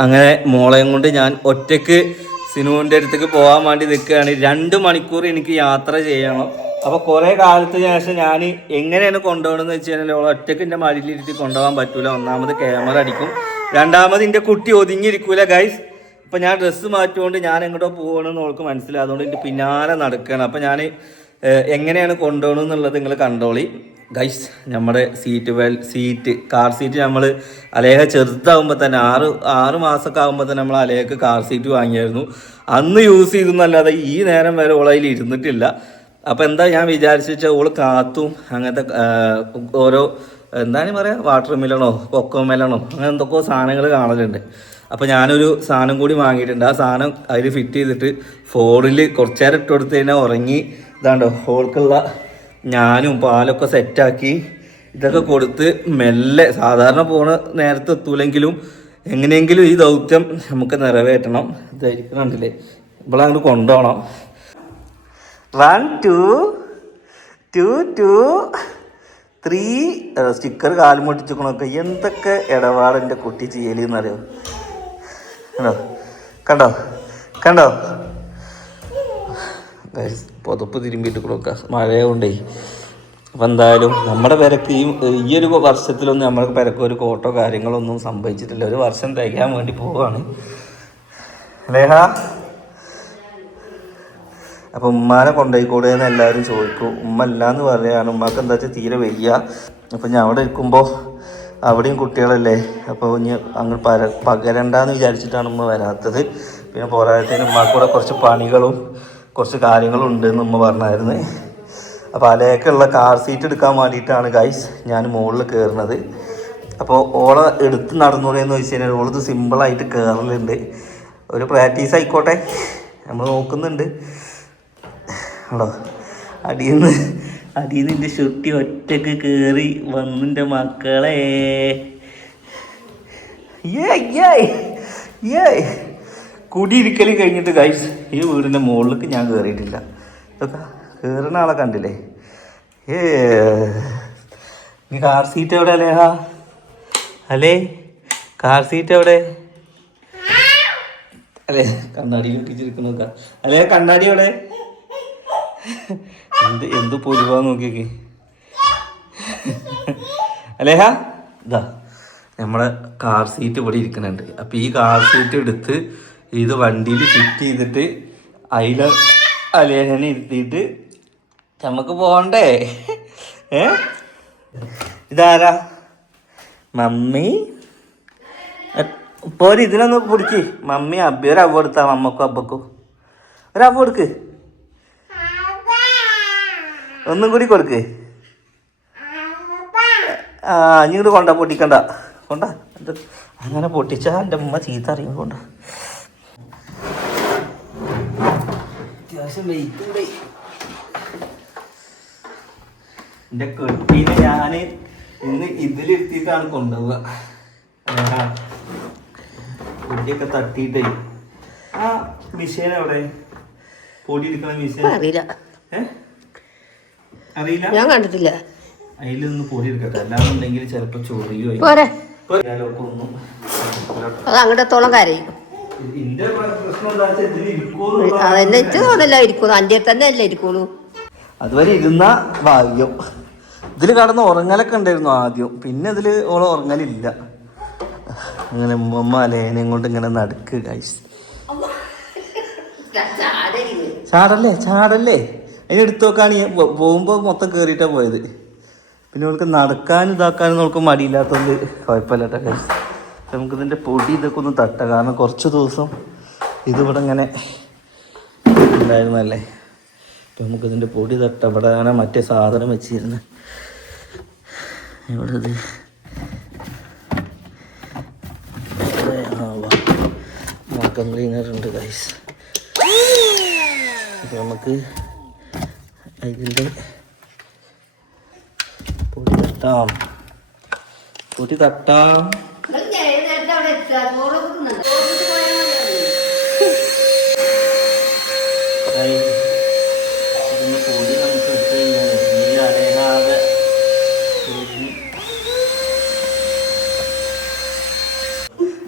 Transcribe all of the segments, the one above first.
അങ്ങനെ മോളെയും കൊണ്ട് ഞാൻ ഒറ്റയ്ക്ക് സിനുവിന്റെ അടുത്തേക്ക് പോകാൻ വേണ്ടി നിൽക്കുകയാണ്. രണ്ട് മണിക്കൂർ എനിക്ക് യാത്ര ചെയ്യണം. അപ്പോൾ കുറേ കാലത്തിന് ശേഷം ഞാൻ എങ്ങനെയാണ് കൊണ്ടുപോകണമെന്ന് വെച്ച് കഴിഞ്ഞാൽ ഓളെ ഒറ്റയ്ക്ക് എന്റെ മടിയിലിരുത്തി കൊണ്ടുപോകാൻ പറ്റൂല. ഒന്നാമത് ക്യാമറ അടിക്കും. രണ്ടാമത് എന്റെ കുട്ടി ഒതുങ്ങിയിരിക്കൂല ഗൈസ് അപ്പം ഞാൻ ഡ്രസ്സ് മാറ്റിക്കൊണ്ട് ഞാൻ എങ്ങോട്ടോ പോകണമെന്ന് ഓൾക്ക് മനസ്സിലായതുകൊണ്ട് എന്റെ പിന്നാലെ നടക്കുകയാണ്. അപ്പം ഞാൻ എങ്ങനെയാണ് കൊണ്ടുപോകണം എന്നുള്ളത് നിങ്ങൾ കണ്ടോളി. ഗൈസ് നമ്മുടെ seat well seat car seat നമ്മൾ അലേഹ ചെറുതാകുമ്പോൾ തന്നെ ആറ് ആറ് മാസമൊക്കെ ആകുമ്പോൾ തന്നെ നമ്മൾ അലേഹക്ക് കാർ സീറ്റ് വാങ്ങിയായിരുന്നു. അന്ന് യൂസ് ചെയ്തെന്നല്ലാതെ ഈ നേരം വരെ ഓളയിൽ ഇരുന്നിട്ടില്ല. അപ്പോൾ എന്താ ഞാൻ വിചാരിച്ചു ഓൾ കാത്തും അങ്ങനത്തെ ഓരോ എന്താണ് പറയുക വാട്ടർ മെലണോ കൊക്കോ മെലണോ അങ്ങനെ എന്തൊക്കെയോ സാധനങ്ങൾ കാണലുണ്ട്. അപ്പോൾ ഞാനൊരു സാധനം കൂടി വാങ്ങിയിട്ടുണ്ട്. ആ സാധനം അതിൽ ഫിറ്റ് ചെയ്തിട്ട് ഫോണിൽ കുറച്ചേരം ഇട്ടുകൊടുത്ത് ഇട്ട് കൊടുത്ത് കഴിഞ്ഞാൽ ഉറങ്ങി ഇതാണ്ടോ ഹോൾക്കുള്ള ഞാനും പാലൊക്കെ സെറ്റാക്കി ഇതൊക്കെ കൊടുത്ത് മെല്ലെ സാധാരണ പോണ നേരത്തെ എത്തൂലെങ്കിലും എങ്ങനെയെങ്കിലും ഈ ദൗത്യം നമുക്ക് നിറവേറ്റണം. ഇതായിരിക്കണുണ്ടല്ലേ ഇവിടെ അങ്ങോട്ട് കൊണ്ടുപോകണം one two two two three sticker കാലും പൊട്ടിച്ചിക്കണൊക്കെ. എന്തൊക്കെ ഇടപാടെന്റെ കുട്ടി ചെയ്യലെന്നറിയോ കണ്ടോ? കണ്ടോ? കണ്ടോ? പുതപ്പ് തിരുമ്പിയിട്ട് കൊടുക്കുക മഴയുണ്ടേ അപ്പം എന്തായാലും നമ്മുടെ പെരക്ക് ഈ ഒരു വർഷത്തിലൊന്നും നമ്മുടെ പെരക്ക് ഒരു കോട്ടോ കാര്യങ്ങളൊന്നും സംഭവിച്ചിട്ടില്ല. ഒരു വർഷം തികയാൻ വേണ്ടി പോവുകയാണ് ലേഹ അപ്പം ഉമ്മാനെ കൊണ്ടുപോയിക്കൂടെ എന്ന് എല്ലാവരും ചോദിക്കും. ഉമ്മ അല്ലാന്ന് പറയുകയാണ് ഉമ്മക്ക് എന്താ വെച്ചാൽ തീരെ വയ്യ. അപ്പം ഞാൻ അവിടെ ഇരിക്കുമ്പോൾ അവിടെയും കുട്ടികളല്ലേ. അപ്പോൾ ഇനി അങ്ങ് പര പകരണ്ടെന്ന് വിചാരിച്ചിട്ടാണ് ഉമ്മ വരാത്തത്. പിന്നെ പോരാത്തതിന് ഉമ്മാക്കൂടെ കുറച്ച് പണികളും കുറച്ച് കാര്യങ്ങളുണ്ട് എന്ന് ഉമ്മ പറഞ്ഞായിരുന്നു. അപ്പോൾ അലേക്കുള്ള കാർ സീറ്റ് എടുക്കാൻ വേണ്ടിയിട്ടാണ് ഗൈസ് ഞാൻ മുകളിൽ കയറുന്നത്. അപ്പോൾ ഓളെ എടുത്ത് നടന്നു എന്ന് വെച്ച് കഴിഞ്ഞാൽ ഓളത് സിമ്പിളായിട്ട് കയറലുണ്ട്. ഒരു പ്രാക്ടീസ് ആയിക്കോട്ടെ. നമ്മൾ നോക്കുന്നുണ്ട്. ആണോ അടിയിൽ നിന്ന് എന്റെ ഷുട്ടി ഒറ്റയ്ക്ക് കയറി വന്നിന്റെ മക്കളെ. കുടിയിരിക്കൽ കഴിഞ്ഞിട്ട് ഗൈസ് ഈ വീടിന്റെ മുകളിലേക്ക് ഞാൻ കയറിയിട്ടില്ല ഇതൊക്കെ കയറുന്ന ആളെ കണ്ടില്ലേ? ഏ നീ കാർ സീറ്റ് എവിടെ അലേഹ? അല്ലേ കാർ സീറ്റ് എവിടെ? അല്ലേ കണ്ണാടി കെട്ടിച്ചിരിക്കണ അല്ലേ കണ്ണാടി എവിടെ? എന്ത് എന്ത് പൊലിവാ നോക്കിയൊക്കെ. അലേഹ ഇതാ നമ്മളെ കാർ സീറ്റ് ഇവിടെ ഇരിക്കുന്നുണ്ട്. അപ്പൊ ഈ കാർ സീറ്റ് എടുത്ത് ഇത് വണ്ടിയിൽ ഫിറ്റ് ചെയ്തിട്ട് അതിൽ അലേഹനെ ഇരുത്തിയിട്ട് നമുക്ക് പോകണ്ടേ? ഏ? ഇതാരാ? മമ്മി? പോര് ഇതിനൊന്ന് പിടിക്ക്. മമ്മി അബ്ബി ഒരു അവ കൊടുത്താ മമ്മക്കും അബ്ബക്കും ഒരു അവ കൊടുക്ക്. ഒന്നും കൂടി കൊടുക്ക്. ആ ഇങ്ങോട്ട് കൊണ്ട പൊട്ടിക്കണ്ട. കൊണ്ട. അങ്ങനെ പൊട്ടിച്ചാ എന്റെ ഉമ്മ ചീത്ത അറിയും കൊണ്ട. അത്യാവശ്യം വെയിറ്റ് ഉണ്ട് എന്റെ കെട്ടീനെ ഞാൻ ഇന്ന് ഇതിലിരുത്തിയിട്ടാണ് കൊണ്ടുപോവുക. ആ, പൊടിയൊക്കെ തട്ടിയിട്ടേ. ആ മിഷീൻ എവിടെ? പൊടി എടുക്കണ മിഷീൻ അറിയില്ല. അറിയില്ല? ഞാൻ കണ്ടിട്ടില്ല. അതിലൊന്ന് പൊടി എടുക്കട്ടെ അല്ലാന്നുണ്ടെങ്കിൽ ചിലപ്പോ ചൊറിയോ പോരെ. ഒന്നും അത് അങ്ങോട്ടത്തോളം കരയും. അതെന്നെ ഇച്ച് തോന്നല്ല ഇരിക്കുന്നു എന്റെ തന്നെ അല്ലേ ഇരിക്കുള്ളൂ. അതുവരെ ഇരുന്ന ഭാഗ്യം. ഇതിൽ കടന്ന് ഉറങ്ങലൊക്കെ ഉണ്ടായിരുന്നു ആദ്യം. പിന്നെ ഇതിൽ ഓളെ ഉറങ്ങലില്ല. അങ്ങനെ ഉമ്മ ലേനയും കൊണ്ട് ഇങ്ങനെ നടക്ക് കഴിച്ച് ചാടല്ലേ? ചാടല്ലേ? അതിന് എടുത്തു നോക്കാണ് പോകുമ്പോൾ മൊത്തം കയറിയിട്ടാണ് പോയത്. പിന്നെ അവൾക്ക് നടക്കാനും ഇതാക്കാനും നമുക്ക് മടിയില്ലാത്തതുകൊണ്ട് കുഴപ്പമില്ല കേട്ടോ കഴിച്ച് നമുക്ക് ഇതിന്റെ പൊടി ഇതൊക്കെ ഒന്ന് തട്ട. കാരണം കുറച്ച് ദിവസം ഇതിവിടെ ഇങ്ങനെ ഉണ്ടായിരുന്നല്ലേ. അപ്പം നമുക്കിതിന്റെ പൊടി തട്ട. ഇവിടെ ആണ് മറ്റേ സാധനം വെച്ചിരുന്നത് ഇവിടെ ഇത്. വാക്കം ക്ലീനർ ഉണ്ട് ഗൈസ് അപ്പം നമുക്ക് അതിന്റെ പൊടി തട്ടാം. പൊടി തട്ടാം ആയി. ഇതിന്റെ പൊടി നമുക്ക് ഇട്ട് കഴിഞ്ഞാൽ ഇതിൽ അരയാതെ പൊടി.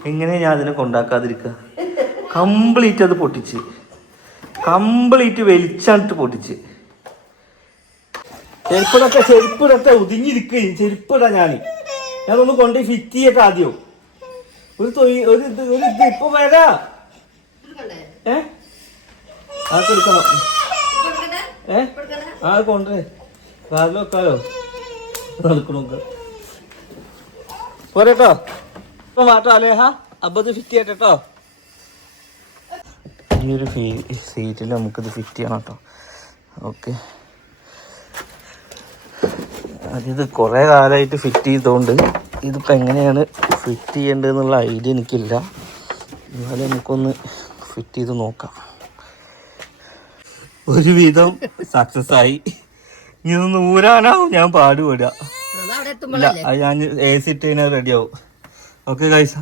എങ്ങനെ ഞാൻ അതിനെ കൊണ്ടാക്കാതിരിക്കുക കംപ്ലീറ്റ് അത് പൊട്ടിച്ച്. കംപ്ലീറ്റ് വലിച്ചാണിട്ട് പൊട്ടിച്ച്. ചെരുപ്പിടൊക്കെ ചെരുപ്പിടൊക്കെ ഒതുങ്ങിയിരിക്കുകയും ചെരുപ്പിടാ ഞാൻ ഞാനൊന്ന് കൊണ്ടുപോയി ഫിറ്റ് ചെയ്യട്ടെ ആദ്യം. ഒരു തൊയ് ഒരു ഇത് ഒരു ഇത് ഇപ്പൊ വരാ. ഏ? ആ കൊടുക്കണം ഏ? ആ കൊണ്ടേ കാലം വെക്കാലോ? നടക്കണോക്ക്. പോരട്ടോ. ഇപ്പൊ മാട്ടോ അലേഹ? അപ്പൊ ഇത് ഫിറ്റ് ചെയ്യട്ടോ ഈ ഒരു സീറ്റിൽ നമുക്കിത് ഫിറ്റ് ചെയ്യണം കേട്ടോ ഓക്കെ. അതിത് കുറേ കാലമായിട്ട് ഫിറ്റ് ചെയ്തുകൊണ്ട് ഇതിപ്പോൾ എങ്ങനെയാണ് ഫിറ്റ് ചെയ്യേണ്ടതെന്നുള്ള ഐഡിയ എനിക്കില്ല. എന്നാലും നമുക്കൊന്ന് ഫിറ്റ് ചെയ്ത് നോക്കാം. ഒരുവിധം സക്സസ് ആയി. ഇനി ഒന്ന് ഊരാനാവും. ഞാൻ പാടുപെടുക. ഞാൻ എ സി ഇട്ട് കഴിഞ്ഞാൽ റെഡി ആവും. ഓക്കെ കൈസ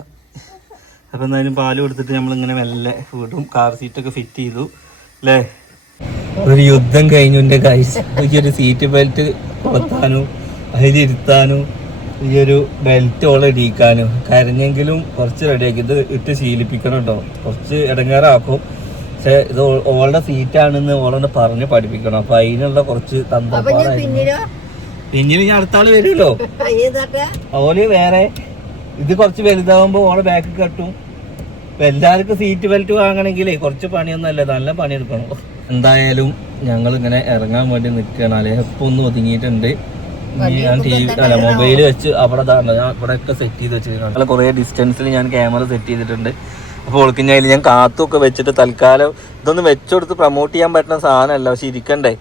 അപ്പം എന്തായാലും പാൽ കൊടുത്തിട്ട് നമ്മളിങ്ങനെ മെല്ലെ വിടും കാർ സീറ്റൊക്കെ ഫിറ്റ് ചെയ്തു. അല്ലേ ഒരു യുദ്ധം കഴിഞ്ഞു എന്റെ കൈസ് ഒരു സീറ്റ് ബെൽറ്റ് കൊളുത്താനും അതിലിരുത്താനും ഈ ഒരു ബെൽറ്റ് ഓളെ ഇടിക്കാനും കരഞ്ഞെങ്കിലും കുറച്ച് റെഡിയാക്കി ഇത് ഇട്ട് ശീലിപ്പിക്കണം കേട്ടോ കുറച്ച് ഇടങ്ങേറാക്കും. പക്ഷെ ഇത് ഓളുടെ സീറ്റാണെന്ന് ഓളോട് പറഞ്ഞ് പഠിപ്പിക്കണം. അപ്പൊ അതിനുള്ള കുറച്ച് തന്ത്രപ്പാടായിരുന്നു പിന്നീട് ഞാൻ അടുത്ത ആൾ വരുമല്ലോ ഓൽ വേറെ ഇത് കുറച്ച് വലുതാവുമ്പോ ഓളെ ബാക്ക് കെട്ടും. എല്ലാവർക്കും സീറ്റ് ബെൽറ്റ് വാങ്ങണമെങ്കിലേ കുറച്ച് പണിയൊന്നും അല്ല നല്ല പണിയെടുക്കണം. എന്തായാലും ഞങ്ങൾ ഇങ്ങനെ ഇറങ്ങാൻ വേണ്ടി നിൽക്കുകയാണ്. ഒന്ന് ഒതുങ്ങിയിട്ടുണ്ട്. മൊബൈൽ വെച്ച് അവിടെ ഞാൻ ഇവിടെ ഒക്കെ സെറ്റ് ചെയ്ത് വെച്ചിട്ടുണ്ട് കുറേ ഡിസ്റ്റൻസിൽ ഞാൻ ക്യാമറ സെറ്റ് ചെയ്തിട്ടുണ്ട്. അപ്പോൾ ഓൾക്ക് ഞാൻ ഞാൻ കാത്തൊക്കെ വെച്ചിട്ട് തൽക്കാലം ഇതൊന്നും വെച്ചുകൊടുത്ത് പ്രൊമോട്ട് ചെയ്യാൻ പറ്റുന്ന സാധനമല്ല പക്ഷെ ഇരിക്കണ്ടേ.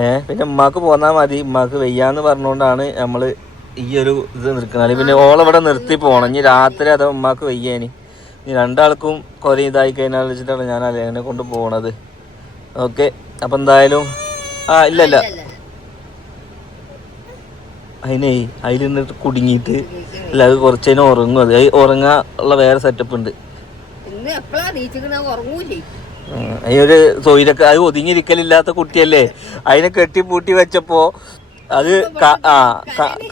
ഏഹ് പിന്നെ ഉമ്മാക്ക് പോന്നാൽ മതി. ഉമ്മാക്ക് വയ്യാന്ന് പറഞ്ഞുകൊണ്ടാണ് നമ്മൾ ഈ ഒരു ഇത് നിൽക്കുന്നത് പിന്നെ പിന്നെ ഓളവിടെ നിർത്തി പോകണം ഇനി രാത്രി അത് ഉമ്മാക്ക് വയ്യാനി ഇനി. രണ്ടാൾക്കും കുറേ ഇതായി കഴിഞ്ഞാൽ വെച്ചിട്ടാണ് ഞാൻ അലേനെ കൊണ്ട് പോണത്. ഓക്കെ അപ്പം എന്തായാലും ആ ഇല്ല ഇല്ല. അതിനേ അതിൽ നിന്നിട്ട് കുടുങ്ങിയിട്ട് അല്ല അത് കുറച്ച് കഴിഞ്ഞാൽ ഉറങ്ങും അത്. ഉറങ്ങാനുള്ള ഉള്ള വേറെ സെറ്റപ്പ് ഉണ്ട്. അതിനൊരു സോയിലൊക്കെ അത് ഒതുങ്ങിയിരിക്കലില്ലാത്ത കുട്ടിയല്ലേ? അതിനെ കെട്ടി പൂട്ടി വെച്ചപ്പോ അത് ആ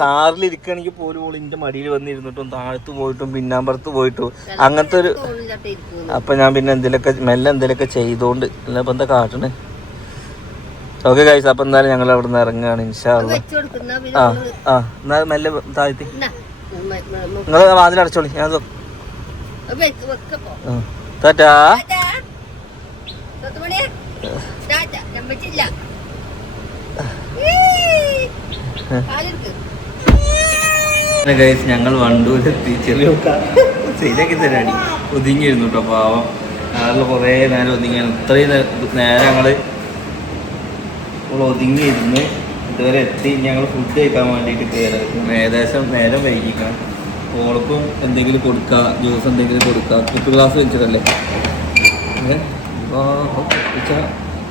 കാറിൽ ഇരിക്കണെങ്കിൽ പോലും ഓൾ ഇന്റെ മടിയിൽ വന്നിരുന്നിട്ടും താഴത്ത് പോയിട്ടും പിന്നാമ്പുറത്ത് പോയിട്ടും അങ്ങനത്തെ ഒരു അപ്പൊ ഞാൻ പിന്നെ എന്തെങ്കിലുമൊക്കെ മെല്ലെ എന്തെങ്കിലുമൊക്കെ ചെയ്തോണ്ട്. അല്ല ഇപ്പൊ എന്താ കാട്ടണേ? ഓക്കെ ഗൈസ് അപ്പൊ എന്തായാലും ഞങ്ങൾ അവിടെ നിന്ന് ഇറങ്ങുകയാണ് ഇൻഷാള്ള വെച്ചു കൊടുക്കുന്ന പിന്നെ ആ ആ എന്നാ മെല്ലെ താഴ്ത്തി. നിങ്ങൾ വാതിൽ അടച്ചോളി ഞാൻ. കാലെടുക്ക്. ഗൈസ് ഞങ്ങൾ വണ്ടൂരെത്തി ചെറിയ ശരിയാക്കി തരാടി. ഒതുങ്ങിയിരുന്നു കേട്ടോ പാവം. ഞങ്ങൾ കുറേ നേരം ഒതുങ്ങിയാണ്. ഇത്രയും നേരം ഞങ്ങൾ ഇപ്പോൾ ഒതുങ്ങിയിരുന്നു ഇതുവരെ എത്തി. ഞങ്ങൾ ഫുഡ് കഴിക്കാൻ വേണ്ടിയിട്ട് കയറും ഏകദേശം നേരം വൈകിക്കാം ഓൾക്കും എന്തെങ്കിലും കൊടുക്കുക ജ്യൂസ് എന്തെങ്കിലും കൊടുക്കുക കുപ്പി ഗ്ലാസ് വെച്ചിട്ടല്ലേ? അപ്പോൾ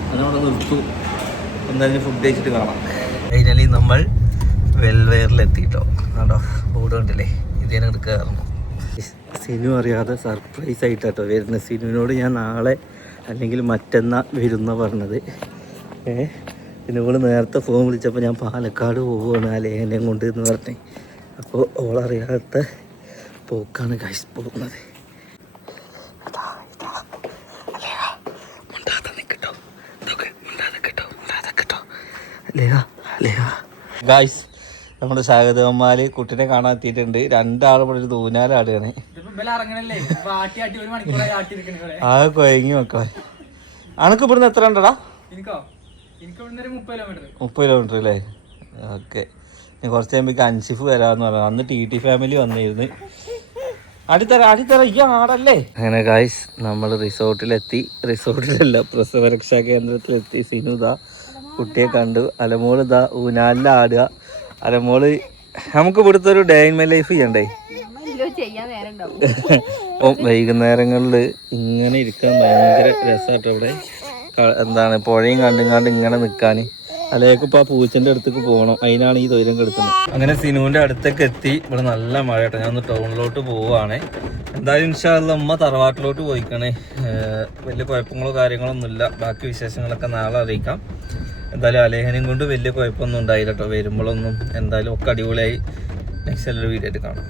അതിനവിടെ നിർത്തു. എന്തായാലും ഫുഡ് കഴിച്ചിട്ട് കാണാം. ഫൈനലി നമ്മൾ വെൽവെയറിലെത്തിട്ടോ ആണോ? ബോർഡ് കണ്ടില്ലേ? ഇതിനകത്ത് എടുക്കാറുണ്ട് സിനു അറിയാതെ സർപ്രൈസ് ആയിട്ടാട്ടോ വരുന്നത്. സിനുവിനോട് ഞാൻ നാളെ അല്ലെങ്കിൽ മറ്റന്നാ വരുന്ന പറഞ്ഞത്. ഏ? പിന്നെ ഇവൾ നേരത്തെ ഫോൺ വിളിച്ചപ്പോൾ ഞാൻ പാലക്കാട് പോവുകയാണ് ആ ലേഖനം കൊണ്ട് എന്ന് പറഞ്ഞേ. അപ്പോൾ ഓളറിയാത്ത പോക്കാണ് കാശ് പോകുന്നത്. ഗായ്സ് നമ്മുടെ ശാഗതവന്മാര് കുട്ടിനെ കാണാൻ എത്തിയിട്ടുണ്ട്. രണ്ടാളും ഇവിടെ ഒരു തൂനാലാടുകയാണ്. ആ കൊയങ്ങി മക്കളെ. അനക്ക് ഇവിടുന്ന് എത്ര ഉണ്ടടാ? മുപ്പത് കിലോമീറ്റർ അല്ലേ ഓക്കെ ഞാൻ കുറച്ച് കഴിയുമ്പോൾ അൻസിഫ് വരാന്ന് പറഞ്ഞു. അന്ന് ടി ടി ഫാമിലി വന്നിരുന്നു. അടിത്തറ അടിത്തറ ഈ ആടല്ലേ? അങ്ങനെ ഗായ്സ് നമ്മൾ റിസോർട്ടിലെത്തി. റിസോർട്ടിലല്ല പ്രസവരക്ഷാ കേന്ദ്രത്തിലെത്തി. സിനുദ കുട്ടിയെ കണ്ടു. അലമോൾ ഇതാ ഊനാലിൽ ആടുക. അലമോൾ നമുക്ക് ഇവിടുത്തെ ഒരു ഡേ ഇൻ മൈ ലൈഫ് ചെയ്യണ്ടേ? അപ്പം വൈകുന്നേരങ്ങളിൽ ഇങ്ങനെ ഇരിക്കാൻ ഭയങ്കര രസമാട്ടോ ഇവിടെ ക- എന്താണ് പുഴയും കണ്ടും കണ്ട് ഇങ്ങനെ നിൽക്കാൻ അല്ലേക്ക് ആ പൂച്ചന്റെ അടുത്തേക്ക് പോകണം. അതിനാണ് ഈ തൊയിരം കെടുക്കുന്നത് അങ്ങനെ സിനുവിന്റെ അടുത്തേക്ക് എത്തി. ഇവിടെ നല്ല മഴ കേട്ടോ. ഞാൻ ഒന്ന് ടൗണിലോട്ട് പോവുകയാണ് എന്തായാലും ഇൻഷാല്ല അമ്മ തറവാട്ടിലോട്ട് പോയിക്കണേ. വലിയ കുഴപ്പങ്ങളോ കാര്യങ്ങളോ ഒന്നുമില്ല ബാക്കി വിശേഷങ്ങളൊക്കെ നാളെ അറിയിക്കാം. എന്തായാലും അലേഹനെയും കൊണ്ട് വലിയ കുഴപ്പമൊന്നും ഉണ്ടായില്ല കേട്ടോ. വരുമ്പോഴൊന്നും എന്തായാലും ഒക്കെ അടിപൊളിയായി. നെക്സ്റ്റ് എല്ലാവരും വീഡിയോ ആയിട്ട് കാണാം.